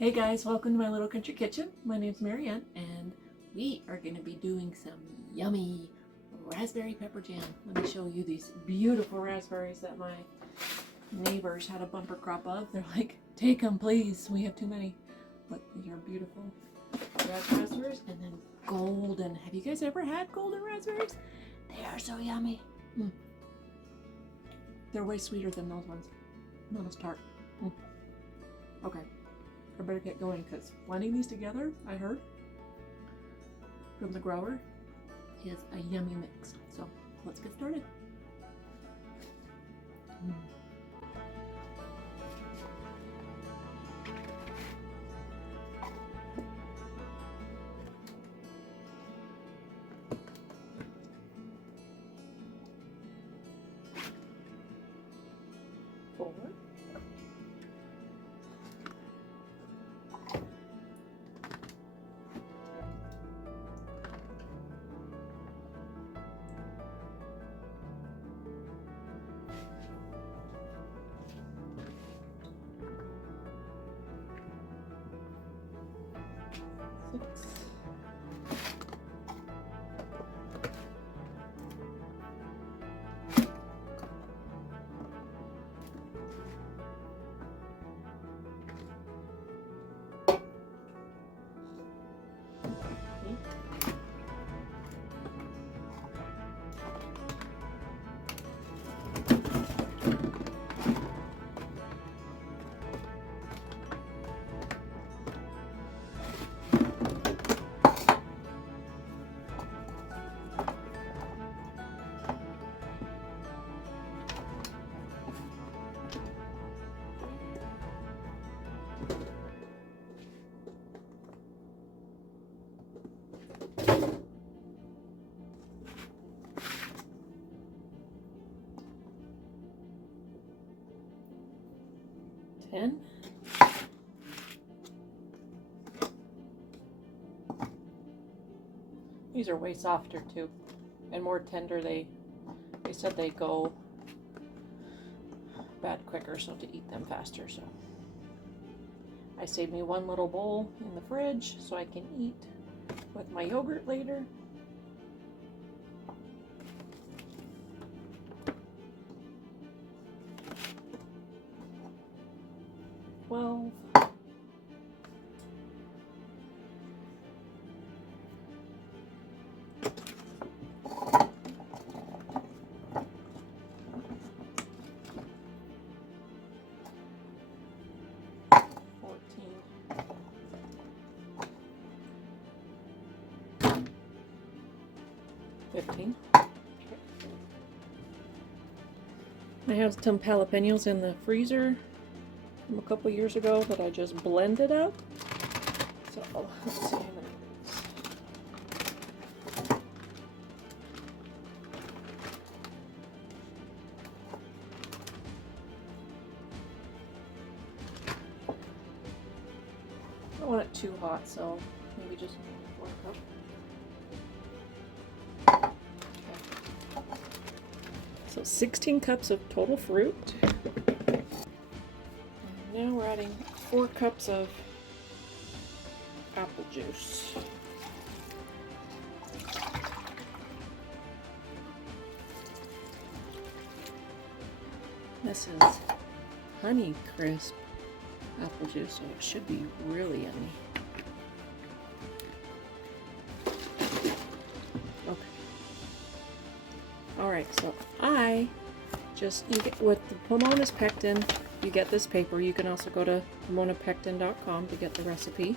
Hey guys, welcome to my little country kitchen. My name's Marianne and we are going to be doing some yummy raspberry pepper jam. Let me show you these beautiful raspberries that my neighbors had a bumper crop of. They're like, take them please, we have too many. But these are beautiful red raspberries and then golden. Have you guys ever had golden raspberries? They are so yummy. They're way sweeter than those ones. Not as tart. Okay. I better get going because blending these together, I heard from the grower, is a yummy mix. So let's get started. Four. 6. 10. These are way softer too and more tender. They said they go bad quicker, so to eat them faster. So I saved me one little bowl in the fridge so I can eat with my yogurt later. Well, 15. I have some jalapeños in the freezer from a couple years ago that I just blended up. So let's see how many of these. I don't want it too hot, so maybe just 1 cup. So 16 cups of total fruit. And now we're adding 4 cups of apple juice. This is honey crisp apple juice, so it should be really yummy. Alright, so I just, you get with the pomona's pectin, you get this paper. You can also go to pomonapectin.com to get the recipe.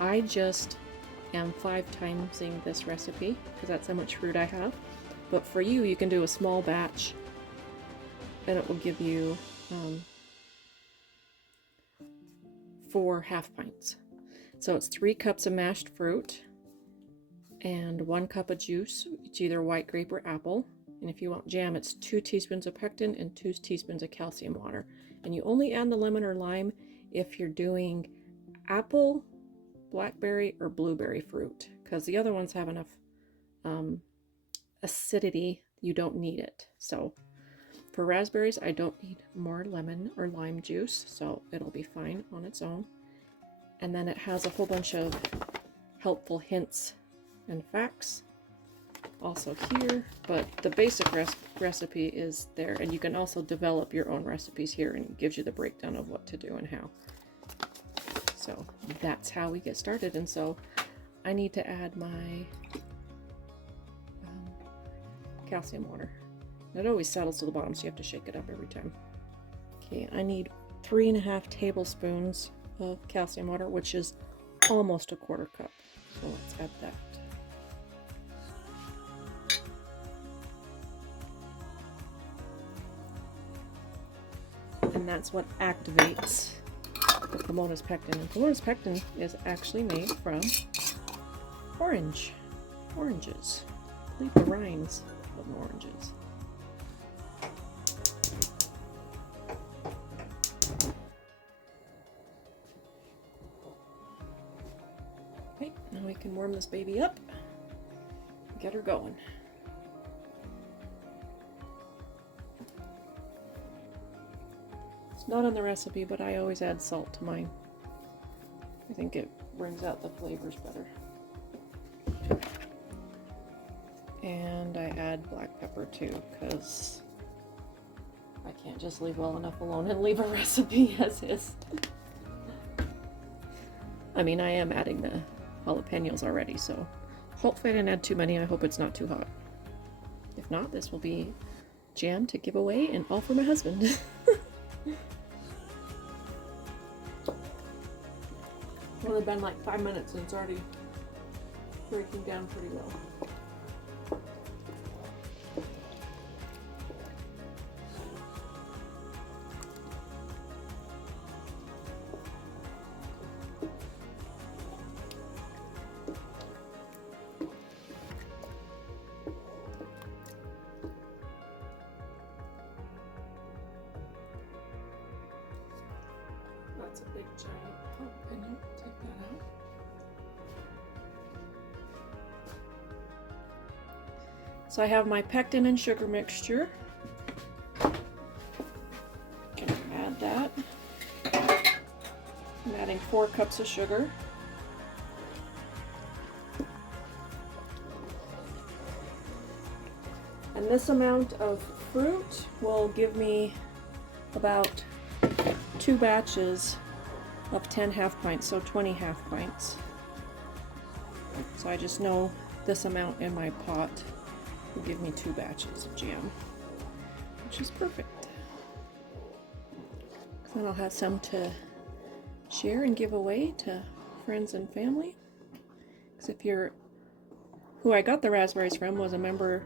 I just am 5-timesing this recipe because that's how much fruit I have. But for you, you can do a small batch and it will give you 4 half pints. So it's 3 cups of mashed fruit and 1 cup of juice. It's either white grape or apple. And if you want jam, it's 2 teaspoons of pectin and 2 teaspoons of calcium water. And you only add the lemon or lime if you're doing apple, blackberry, or blueberry fruit, because the other ones have enough acidity, you don't need it. So for raspberries, I don't need more lemon or lime juice, so it'll be fine on its own. And then it has a whole bunch of helpful hints and facts also here, but the basic recipe is there, and you can also develop your own recipes here, and it gives you the breakdown of what to do and how. So that's how we get started. And so I need to add my calcium water. It always settles to the bottom, so you have to shake it up every time. Okay, I need 3.5 tablespoons of calcium water, which is almost a 1/4 cup. So let's add that. And that's what activates the pomona's pectin. And pomona's pectin is actually made from oranges. I believe the rinds of oranges. Okay, now we can warm this baby up and get her going. Not on the recipe, but I always add salt to mine. I think it brings out the flavors better. And I add black pepper too, because I can't just leave well enough alone and leave a recipe as is. I mean, I am adding the jalapeños already, so hopefully I didn't add too many. I hope it's not too hot. If not, this will be jam to give away and all for my husband. It's only been like 5 minutes and it's already breaking down pretty well. That's a big giant jalapeno. Take that out. So I have my pectin and sugar mixture. Gonna add that. I'm adding 4 cups of sugar. And this amount of fruit will give me about 2 batches of 10 half pints, so 20 half pints. So I just know this amount in my pot will give me 2 batches of jam, which is perfect. Then I'll have some to share and give away to friends and family. Because if you're, who I got the raspberries from was a member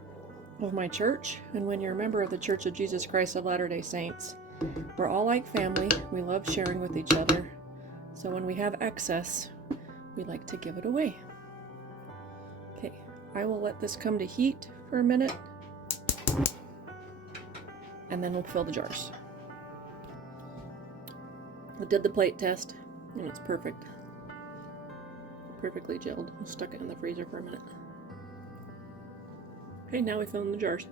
of my church, and when you're a member of the Church of Jesus Christ of Latter-day Saints, we're all like family. We love sharing with each other. So when we have excess, we like to give it away. Okay, I will let this come to heat for a minute, and then we'll fill the jars. I did the plate test, and it's perfect. Perfectly gelled. I stuck it in the freezer for a minute. Okay, now we fill in the jars.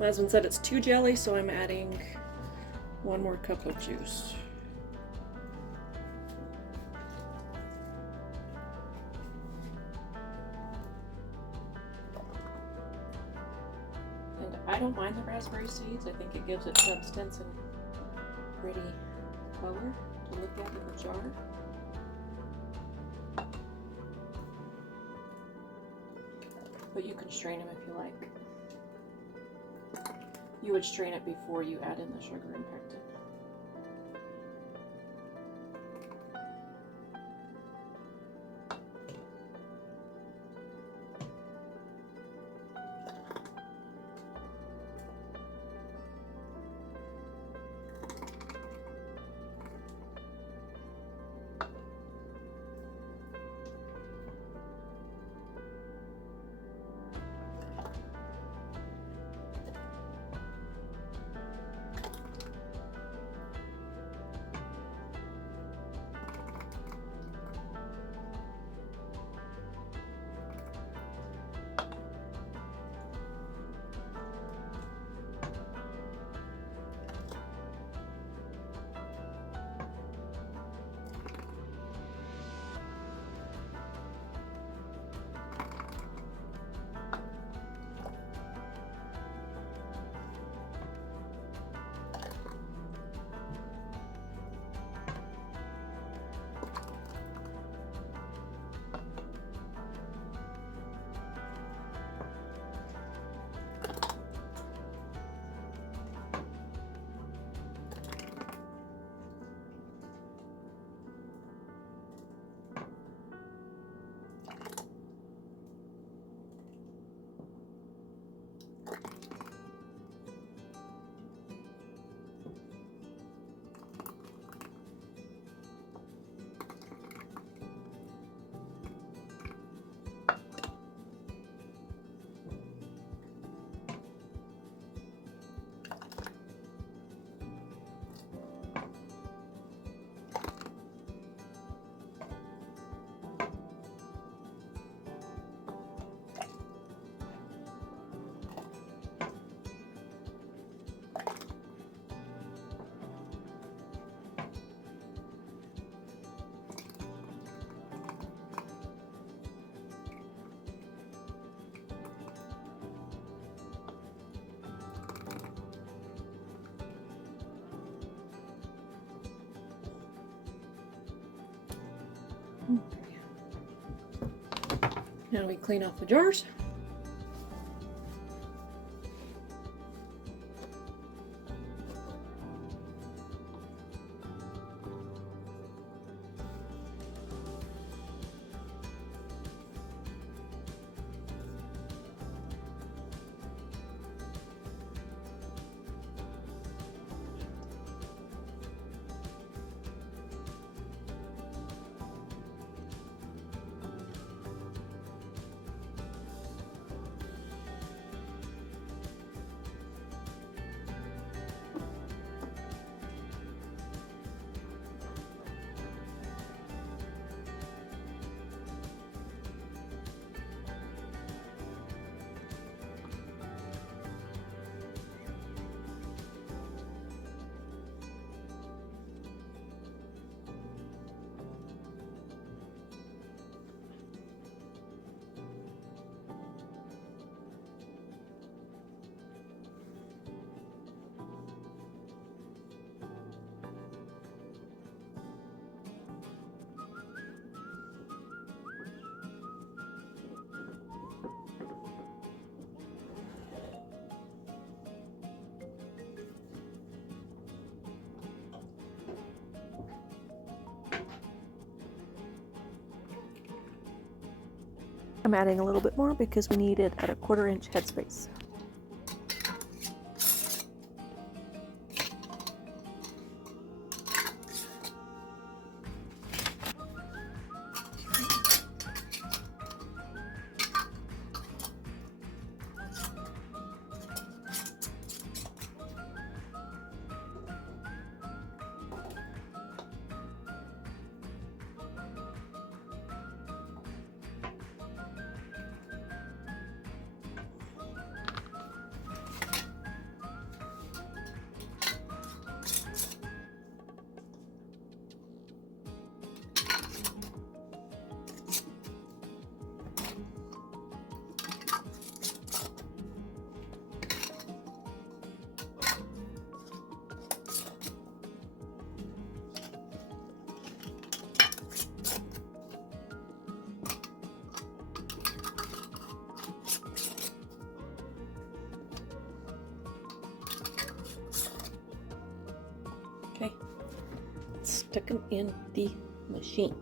My husband said it's 2 jellies, so I'm adding 1 more cup of juice. And I don't mind the raspberry seeds. I think it gives it substance and pretty color to look at in the jar. But you can strain them if you like. You would strain it before you add in the sugar and pectin. Now we clean off the jars. I'm adding a little bit more because we need it at a 1/4 inch headspace. Okay, let's stick them in the machine.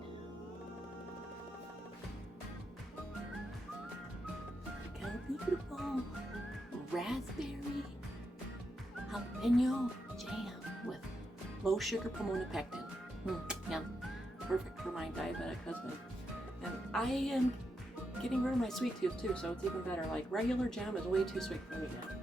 Look how beautiful. Raspberry jalapeno jam with low sugar pomona pectin. Yum. Perfect for my diabetic husband. And I am getting rid of my sweet tooth too, so it's even better. Like, regular jam is way too sweet for me now.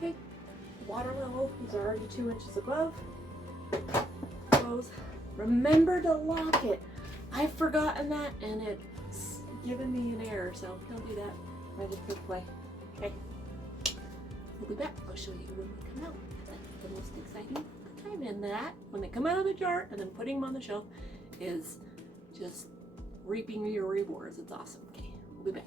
Okay, water level is already 2 inches above. Close. Remember to lock it. I've forgotten that and it's given me an error, so don't do that. Right a quick way. Okay. We'll be back. I'll show you when they come out. That's the most exciting time in that. When they come out of the jar and then putting them on the shelf is just reaping your rewards. It's awesome. Okay, we'll be back.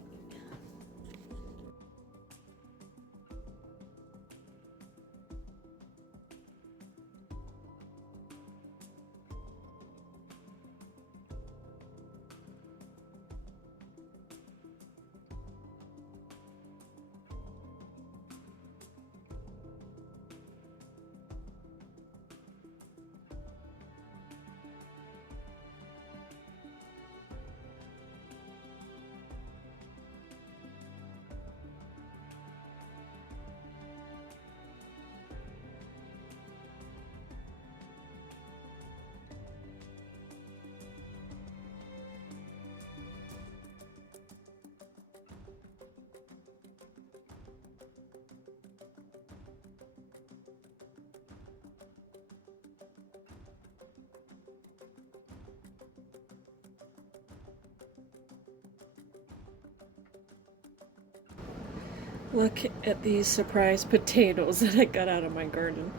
Look at these surprise potatoes that I got out of my garden.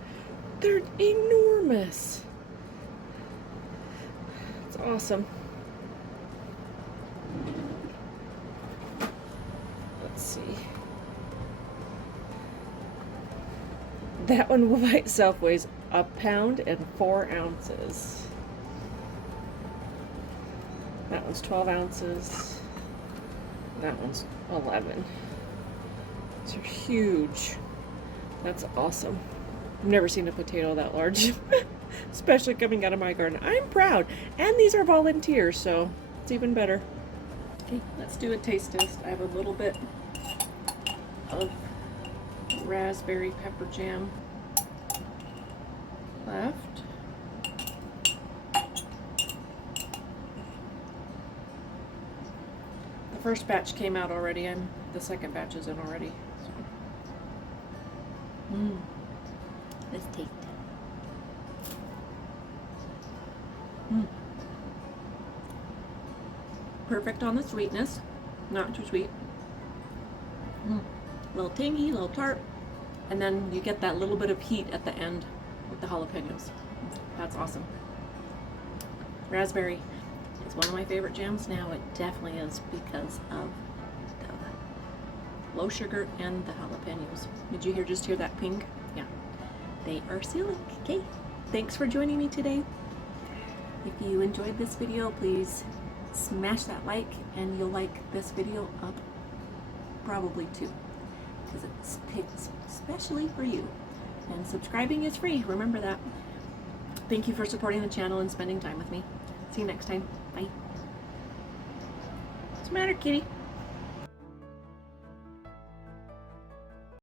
They're enormous. It's awesome. Let's see. That one by itself weighs 1 pound and 4 ounces. That one's 12 ounces. That one's 11. These are huge. That's awesome. I've never seen a potato that large, especially coming out of my garden. I'm proud. And these are volunteers, so it's even better. Okay, let's do a taste test. I have a little bit of raspberry pepper jam left. The first batch came out already, and the second batch is in already. So. Let's taste it. Perfect on the sweetness, not too sweet. A little tangy, a little tart, and then you get that little bit of heat at the end with the jalapenos. That's awesome. Raspberry is one of my favorite jams now. It definitely is because of the low sugar and the jalapenos. Did you just hear that ping? Yeah, they are sealing. Okay, thanks for joining me today. If you enjoyed this video, please smash that like, and you'll like this video up probably too, because it's picked especially for you. And subscribing is free, remember that. Thank you for supporting the channel and spending time with me. See you next time. Bye. What's the matter, kitty?